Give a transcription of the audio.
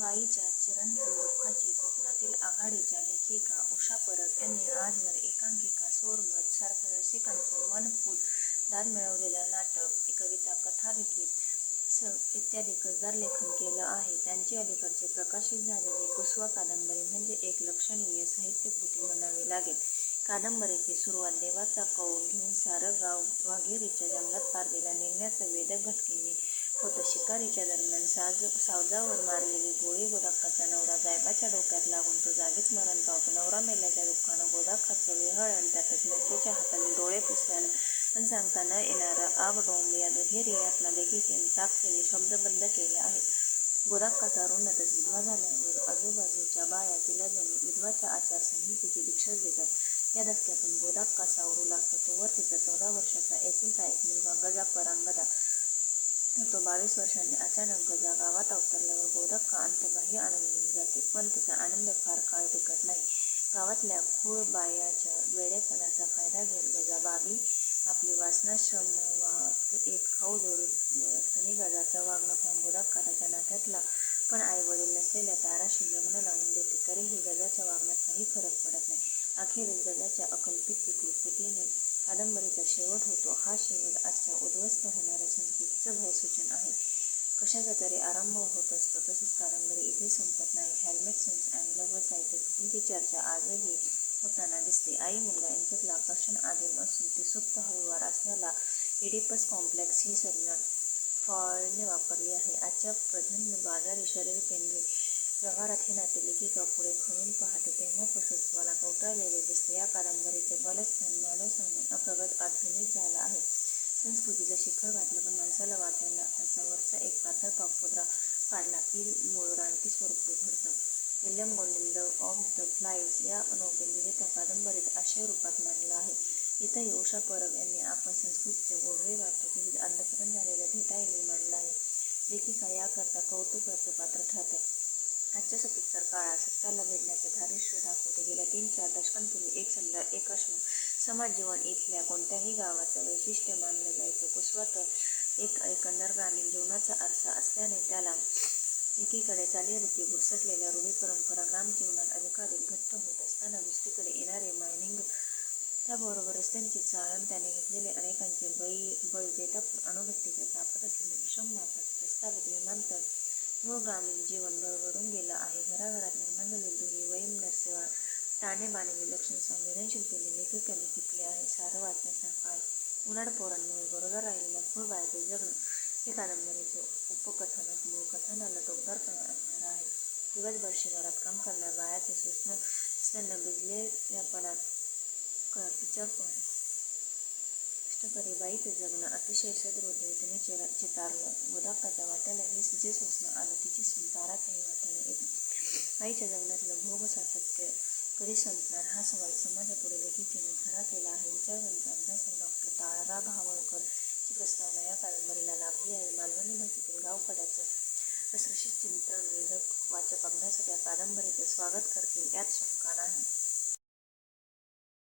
बाईच्या चिरंतन दुःखाची कोकणातील आघाडीच्या लेखिका उषा परब यांनी आजवर एकांकिका, स्वर्गत सारखं रसिकांचं मनपुलदार मिळवलेलं नाटक, कविता, कथालिखित इत्यादी कसदार लेखन केलं आहे. त्यांची अलीकडचे प्रकाशित झालेली कुसवा कादंबरी म्हणजे एक लक्षणीय साहित्यकृती म्हणावी लागेल. कादंबरीची सुरुवात देवाचा कौल घेऊन सारं गाव वाघेरीच्या जंगलात पारडीला निघण्याचं वेदक घटकेने होतं. शिकारीच्या दरम्यान सावजावर मारलेली गोळी गोदाक्काचा नवरा जायबाच्या डोक्यात लागून तो जागीच मरण पावतो. नवरा मेल्याच्या दुःखानं गोदाक्काचं विव्हळ आणि त्यातच मृत्यूच्या हाताने डोळे पुसल्यानं पण सांगता न येणारं आगडोंब या दुहेरी यातना लेखिकेने ताकदीने शब्दबद्ध केल्या आहेत. गोदाक्का तरुणातच विधवा झाल्यावर आजूबाजूच्या बाया तिला जणू विधवाच्या आचारसंहितेची दीक्षाच देतात. या धक्क्यातून गोदाक्का सावरू लागतो. तोवर तिचा 14 वर्षाचा एकुलता एक मुलगा गजा परांगदा तो 22 वर्षांनी अचानक गजा गावात अवतरल्यावर गोदाक्का अंतर्बाह्य आनंदून जाते. पण तिचा आनंद फार काळ टिकत नाही. गावातल्या खूळ बायाच्या वेडेपणाचा फायदा घेत गजा बाबी आपली वासनाश्रमात एक खाऊ जोडून वळतनी गजाचं वागणं पाहून गोदाक्का त्याच्या नात्यातला पण आईवडील नसलेल्या ताराशी लग्न लावून देते. तरीही गजाच्या वागण्यात काही फरक पडत नाही. अखेरीस गजाच्या अकल्पित कृतीने कादंबरीचा शेवट होतो. हा शेवट आजच्या उद्ध्वस्त होणाऱ्या संस्कृतीचं भयसूचन आहे. कशाचा तरी आरंभ होत असतो. तसंच कादंबरी इथे संपत नाही. हेल्मेट सेन्स अँड लव्ह साहित्यकृतींची चर्चा आजही होताना दिसते. आई मुलगा यांच्यातलं आकर्षण आदिम असून ती सुप्त हळूवार असण्याला इडिपस कॉम्प्लेक्स ही संज्ञा फ्रॉइडने वापरली आहे. आजच्या प्रचंड बाजारी शरीरकेंद्री व्यवहारात हे नाते लेखिका पुढे खणून पाहते तेव्हा पशुत्वाला कवटाळलेले दिसते. या कादंबरीचे बलस्थान मानवसामान्य अप्रगत आधुनिक झालं आहे. संस्कृतीचं शिखर गाठलं पण माणसाला वाटायला त्याचा वरचा एक पातळ पापुद्रा काढला की मूळ रानटी स्वरूप उघडतं. William Golding the of the flies या नोबेल विजेत्या कादंबरीत आशय रूपात मांडलं आहे. इथंही उषा परब यांनी आपण संस्कृतीचे गोडवे गातो विविध अंधकरण झालेलं धेटाईने मांडलं आहे. लेखिका याकरता कौतुकाचं पात्र ठरते. आजच्या सत्तर काळात सत्याला भेटण्याचं धारिष्ट्य दाखवते. गेल्या 3-4 दशकांपूर्वी एक सम्राट एक अश्म समाज जीवन इथल्या कोणत्याही गावाचं वैशिष्ट्य मानलं जायचं. कुसवा तर एक एकंदर ग्रामीण जीवनाचा आरसा असल्याने त्याला एकीकडे चालीरीती बुरसटलेल्या रूढी परंपरा ग्रामजीवनात अधिकाधिक घट्ट होत असताना दुसरीकडे येणारे मायनिंग त्याबरोबर रस्त्यांची चाळण त्याने घेतलेले अनेकांचे बळी देता अणुभट्टीच्या तापत असलेले विषम मापाचे प्रस्तावित विमानतळ मूळ ग्रामीण जीवन बरबडून गेलं आहे. घराघरात निर्माण झालेली धुरी वैम नरसेवा ताणेबाणे विलक्षण संवेदनशीलतेने लेखकांनी टिपले आहे. सारं वाचण्यासारखं आहे. उन्हाळ पोरांमुळे गरोदर राहिलेल्या खूळ बायाचे जगणं हे कादंबरीचे उपकथानक मूळ कथनाला टोकदारपणा आणणारं आहे. दिवसभर शिवारात काम करणाऱ्या बायाचे सूचना असताना भिजलेल्यापणात तिच्यापण कष्टकरी बाईचं जगणं अतिशय सदृढतेने चितारलं. गोदाक्काच्या वाट्याला जे सूचना आलं तिची सून ताराच्याही वाट्याला येतं. बाईच्या जगण्यातलं भोग सातत्य कधी संपणार हा सवाल समाजापुढे लेखिकेने खडा केला आहे. विचारवंत अभ्यासक डॉ. तारा भावळकर ची प्रस्तावना या कादंबरीला लाभली आहे. मालवणी भाषेतील गावकड्याचं रसरशीत चिंतन वेधक वाचक अभ्यासक या कादंबरीचं स्वागत करतील यात शंका नाही.